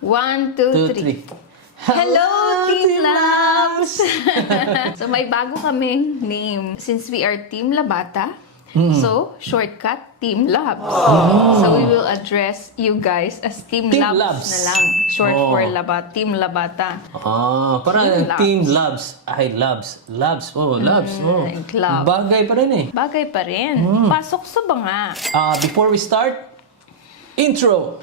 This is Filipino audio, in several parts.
1, 2, 3. Hello, Team Labs! So, may bago kaming name. Since we are Team Labata, so, shortcut, Team Labs. So, we will address you guys as Team Labs na lang. Short for Team Labata. Parang Team Labs. Ay, Labs. Labs. Labs. Club. Bagay pa rin eh. Bagay pa rin. Pasok sa banga. Before we start, intro!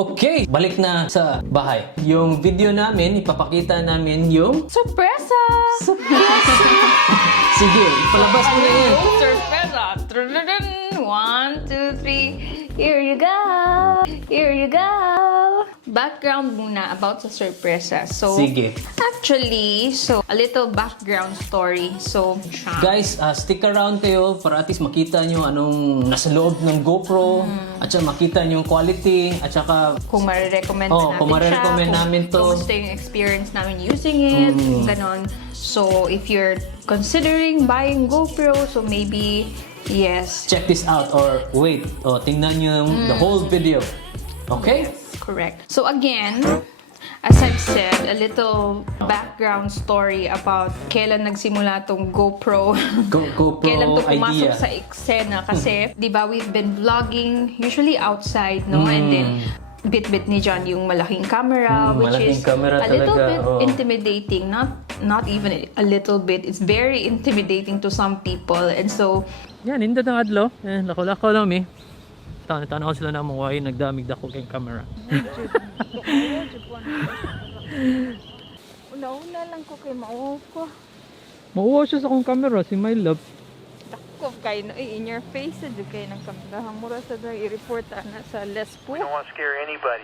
Okay, balik na sa bahay. Yung video namin, ipapakita namin yung... Surpresa! Sige, palabas mo na yan. Surpresa! 1, 2, 3. Here you go! Here you go! Background muna about sa surpresa. So, Sige. Actually, a little background story. So, Guys, stick around kayo para at least makita nyo anong nasa loob ng GoPro at saka makita nyo yung quality at saka kung marirecommend kung marirecommend namin to. Kumusta yung experience namin using it, ganon. So, if you're considering buying GoPro, so maybe, yes. check this out or wait, tingnan nyo yung the whole video. Okay? Yes, correct. So again, as I've said, a little background story about kailan nagsimula tong GoPro. GoPro Kailan to pumasok idea. sa eksena kasi, di ba, we've been vlogging usually outside, no? And then, bit-bit ni John yung malaking camera, which malaking is camera a little talaga, bit intimidating. Not even a little bit. It's very intimidating to some people. And so, yan, indot ang adlaw. Yan, lako-lako lang mi. Tanaw sila na mga wayo, nagdamig dako kay camera. una-una lang ko kay mauho ko. Mauwa siya sa akong camera, si My Love. Takov kay no, in your face sa kay ng kamera. Mura sa daw i-report na sa Lespo. We don't want to scare anybody.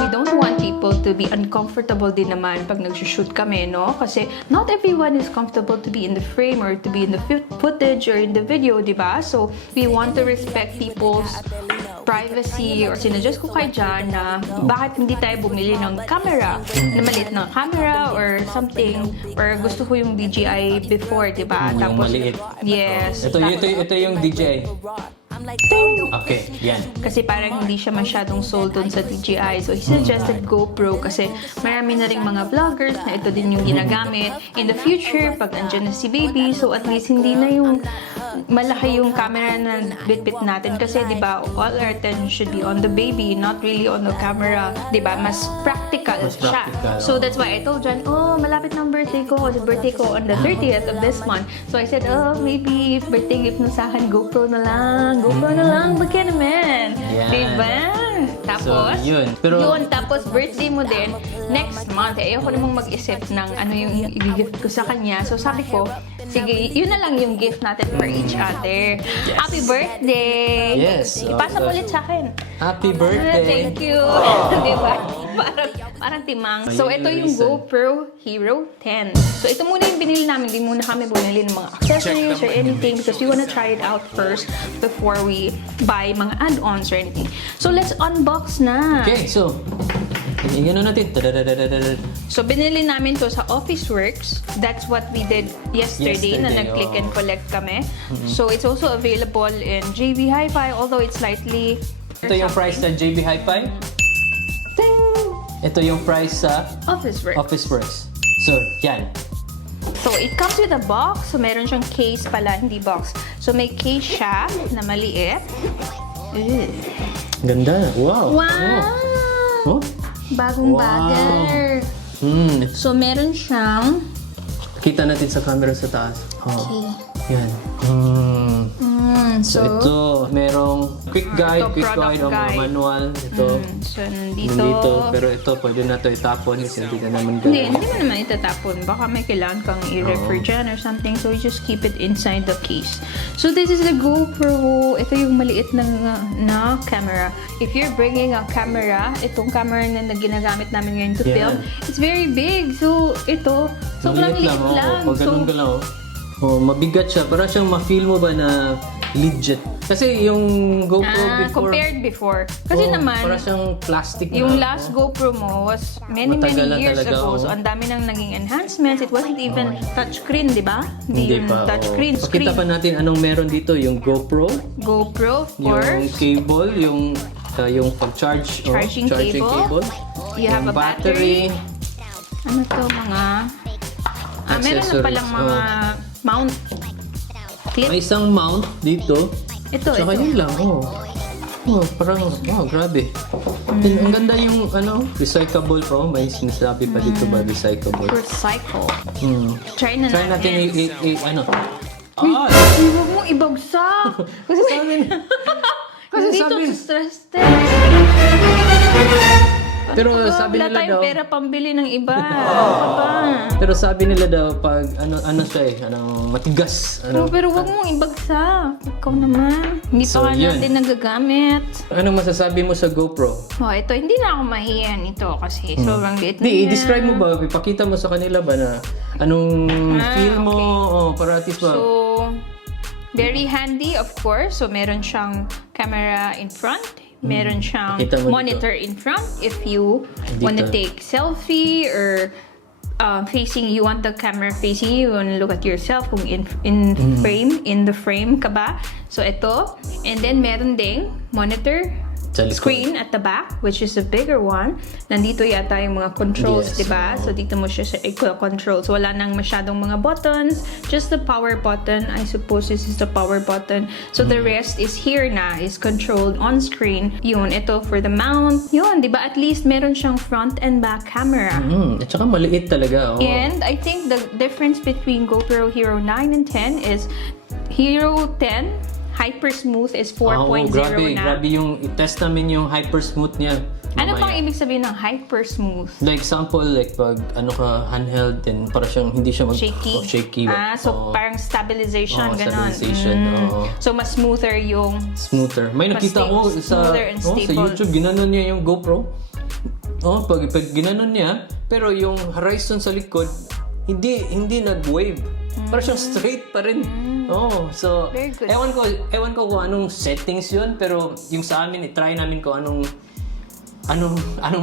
We don't want people to be uncomfortable din naman pag nag-shoot kami, no? Kasi not everyone is comfortable to be in the frame or to be in the footage or in the video, di ba? So, we want to respect people's privacy or sinuggest ko kay John na bakit hindi tayo bumili ng camera, na maliit na camera or something, or gusto ko yung DJI before, di ba? Yung maliit. Yes. Ito yung DJI. Okay, yan. Kasi parang hindi siya masyadong sold dun sa DJI. So, he suggested GoPro kasi marami na ring mga vloggers na ito din yung ginagamit. In the future, pag andyan na si baby, so at least hindi na yung malaki yung camera na bit-bit natin. Kasi, di ba, all our attention should be on the baby, not really on the camera. Di ba? Mas practical siya. So, that's why I told John, malapit ng birthday ko. The birthday ko on the 30th of this month. So, I said, maybe if birthday gift mo sa akin, GoPro na lang. GoPro na lang, baka naman. Yan. Diba? Tapos, So, yun. Pero- tapos birthday mo din, next month, ayoko namang mag-isip ng ano yung i-gift ko sa kanya. So, sabi ko, sige, yun na lang yung gift natin for each other. Yes. Happy birthday! Yes. Ipasa mo ulit sa akin. Happy birthday! Thank you! Diba? Parang timang. So, ito yung GoPro Hero 10. So, ito muna yung binili namin. Hindi muna kami bumili ng mga accessories or anything because we wanna try it out first before we buy mga add-ons or anything. So, let's unbox na. Okay, so, tingnan natin. So, binili namin to sa Officeworks. That's what we did yesterday na nag-click and collect kami. So, it's also available in JB Hi-Fi, although it's slightly... Ito yung price sa JB Hi-Fi. Ding! Ito yung price sa Officeworks. Officeworks. So, yan. So, it comes with a box. So, meron siyang case pala, hindi box. So, may case siya na maliit. Ganda. Wow. Wow! Oh? Bagong Wow. bagger. So, meron siyang... Kita natin sa camera sa taas. Okay. Yan. So, ito, merong quick guide product o mga guide. manual. Ito, So, nandito. nandito. Pero ito, pwede na ito itapon kasi hindi na naman Hindi gano'n. mo naman itatapon. Baka may kailangan kang i-refer dyan or something. So, you just keep it inside the case. So, this is the GoPro. Ito yung maliit na camera. If you're bringing a camera, itong camera na ginagamit namin ngayon to Yeah. film, it's very big. So, ito, sobrang liit lang. Pag ganun ka lang, mabigat siya. Para siyang ma-feel mo ba na legit. Kasi yung GoPro before, Compared before. Kasi naman, para siyang plastic yung na. last GoPro mo was many Matagal na years talaga, ago. oh. So, ang dami nang naging enhancements. It wasn't even touchscreen, di ba? Hindi yung pa. touchscreen. Pakita pa natin anong meron dito. Yung GoPro, GoPro, of yung course. cable, yung pag-charge. Charging cable. You have yung a battery. Ano to, mga... meron na palang mga mount clip. May isang mount dito. Ito, Tsaka ito. yun lang, parang, grabe. Ang ganda yung, recyclable pa. May sinasabi pa dito ba, recyclable. Recycle. Hmm. Try na Try natin ano. Huwag mo ibagsak. Kasi Sabi na. Kasi dito sabi, sa stress test. pero sabi Wala nila tayong daw, pera pambili ng iba. Ano ka ba? pero sabi nila daw, pag ano siya matigas. Pero wag mong ibagsak. Ikaw naman. Hindi So, pa ka yun. natin nagagamit. Anong masasabi mo sa GoPro? Ito, hindi na ako mahiya nito kasi sobrang liit na Di, yan. i-describe mo ba? Ipakita mo sa kanila ba na anong feel mo? okay. Para at least ba? So, very handy, of course. So, meron siyang camera in front. Meron siyang Pakita mo dito. monitor in front if you Dito. want to take selfie or you want the camera facing you and look at yourself kung in the frame ka ba. So, ito. And then, meron ding monitor Sa likod. screen at the back, which is a bigger one. Nandito yata yung mga controls, Yes. di ba? So, dito mo siya controls. Wala nang masyadong mga buttons. Just the power button. I suppose this is the power button. So, the rest is here na, is controlled on screen. Yun, ito for the mount. Yun, di ba? At least meron siyang front and back camera. At saka maliit talaga. And I think the difference between GoPro Hero 9 and 10 is Hero 10 Hyper Smooth is 4.0 na. Grabe yung i-test namin yung hyper smooth niya. Ano mamaya. pang ibig sabihin ng hyper smooth? Like example, like pag handheld, then para siyang hindi siya Shaky? shaky. So parang stabilization, ganon. Stabilization, oo. So mas smoother yung... Smoother. May Mas nakita ko sa smoother and sa stable. YouTube, ginanon niya yung GoPro. Pag ginanon niya, pero yung horizon sa likod, hindi nag-wave. Para siyang straight pa rin. So Very good. ewan ko kung anong settings 'yun, pero yung sa amin i-try namin kung anong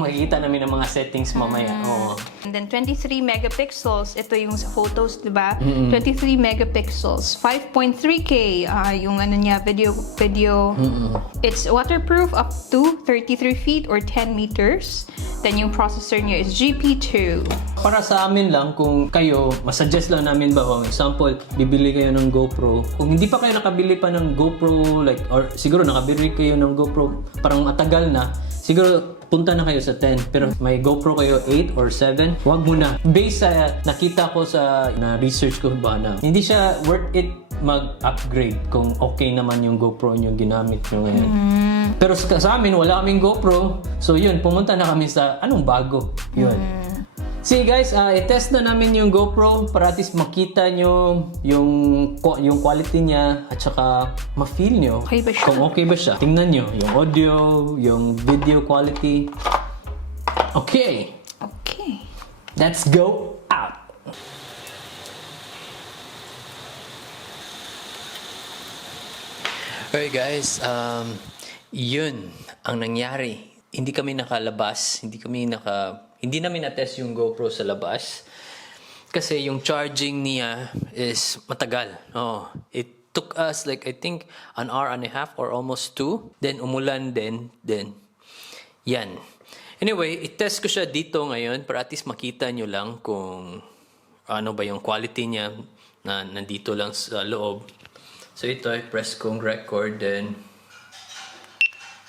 makikita namin ng mga settings mamaya. And then 23 megapixels, ito yung sa photos, di ba? 23 megapixels, 5.3K, yung ano niya, video. It's waterproof up to 33 feet or 10 meters. Then yung processor niya is GP2. Para sa amin lang, kung kayo, masuggest lang namin ba, example, bibili kayo ng GoPro. Kung hindi pa kayo nakabili pa ng GoPro, or siguro nakabili kayo ng GoPro, parang matagal na, siguro punta na kayo sa 10. Pero may GoPro kayo 8 or 7, wag muna. Based sa nakita ko na research ko ba na hindi siya worth it mag-upgrade kung okay naman yung GoPro yung ginamit nyo ngayon. Pero sa amin, wala kaming GoPro. So yun, pumunta na kami sa anong bago. Yun. See guys, i-test na namin yung GoPro para at least makita nyo yung quality niya at saka ma-feel nyo Okay ba siya? kung okay ba siya. Tingnan nyo yung audio, yung video quality. Okay, let's go out! Alright guys, yun ang nangyari. Hindi kami nakalabas, hindi namin na-test yung GoPro sa labas. Kasi yung charging niya is matagal. It took us like I think an hour and a half or almost 2. Then umulan then yan. Anyway, i-test ko siya dito ngayon para at least makita nyo lang kung ano ba yung quality niya na nandito lang sa loob. So ito, i-press kong record, then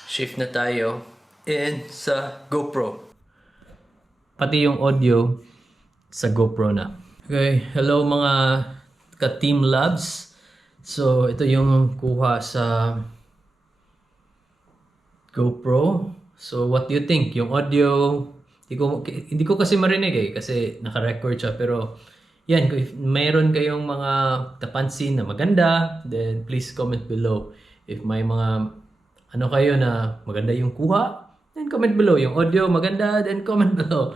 shift na tayo in sa GoPro. Pati yung audio sa GoPro na. Okay, hello mga ka-Team Labs. So ito yung kuha sa GoPro. So what do you think? Yung audio, hindi ko kasi marinig kasi naka-record siya, pero yan, if mayroon kayong mga kapansin na maganda, then please comment below. If may mga ano kayo na maganda yung kuha, then comment below. Yung audio maganda, then comment below.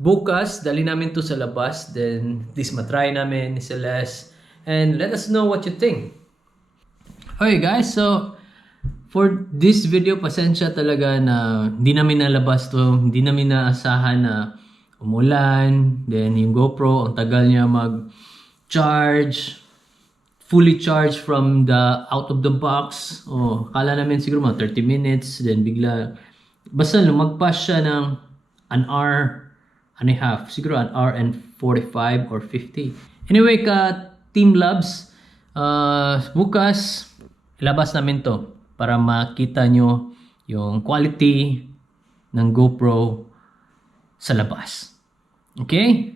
Bukas, dali namin to sa labas, then please matry namin ni Celeste, and let us know what you think. Okay guys, so for this video, pasensya talaga na hindi namin nalabas to, hindi namin naasahan na umulan, then yung GoPro, ang tagal niya mag-charge, fully charged from the out of the box. Oh, kala namin siguro mga 30 minutes, then bigla, basta lumagpas siya ng an hour and a half, siguro an hour and 45 or 50. Anyway, ka Team Labs, bukas, ilabas namin to para makita nyo yung quality ng GoPro sa labas. Okay?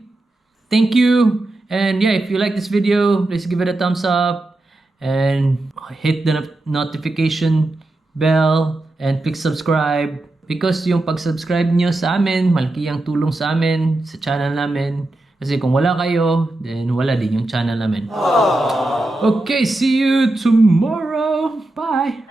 Thank you. And yeah, if you like this video, please give it a thumbs up and hit the notification bell and click subscribe because yung pag-subscribe nyo sa amin, malaki ang tulong sa amin, sa channel namin. Kasi kung wala kayo, then wala din yung channel namin. Okay, see you tomorrow. Bye!